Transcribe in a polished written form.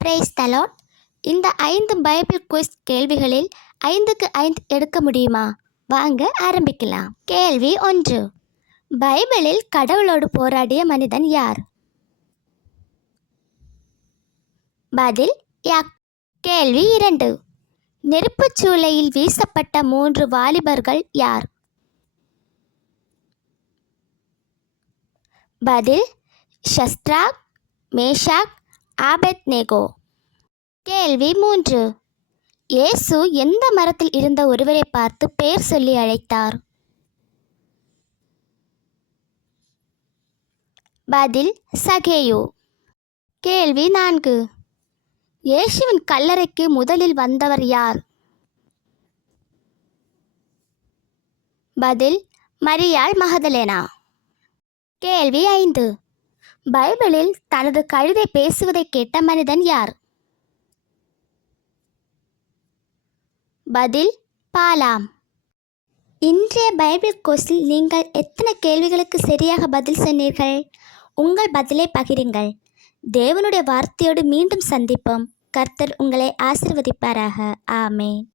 Praise the Lord. இந்த 5 Bible quiz கேள்விகளில் 5க்கு 5 எடுக்க முடியுமா? வாங்க ஆரம்பிக்கலாம். கேள்வி 1. பைபிளில் கடவுளோடு போராடிய மனிதன் யார்? பதில் யாக். கேள்வி 2. நெருப்புச் சூளையில் வீசப்பட்ட 3 வாலிபர்கள் யார்? பதில் ஷத்ராக், மேஷாக், ஆபேத்நேகோ. கேள்வி 3. இயேசு எந்த மரத்தில் இருந்த ஒருவரை பார்த்து பெயர் சொல்லி அழைத்தார்? பதில் சகேயு. கேள்வி 4. இயேசுவின் கல்லறைக்கு முதலில் வந்தவர் யார்? பதில் மரியாள் மகதலேனா. கேள்வி 5. பைபிளில் தனது கழுதை பேசுவதை கேட்ட மனிதன் யார்? பதில் பாலாம். இன்றைய பைபிள் கோர்ஸில் நீங்கள் எத்தனை கேள்விகளுக்கு சரியாக பதில் சொன்னீர்கள்? உங்கள் பதிலை பகிருங்கள். தேவனுடைய வார்த்தையோடு மீண்டும் சந்திப்போம். கர்த்தர் உங்களை ஆசீர்வதிப்பாராக. ஆமென்.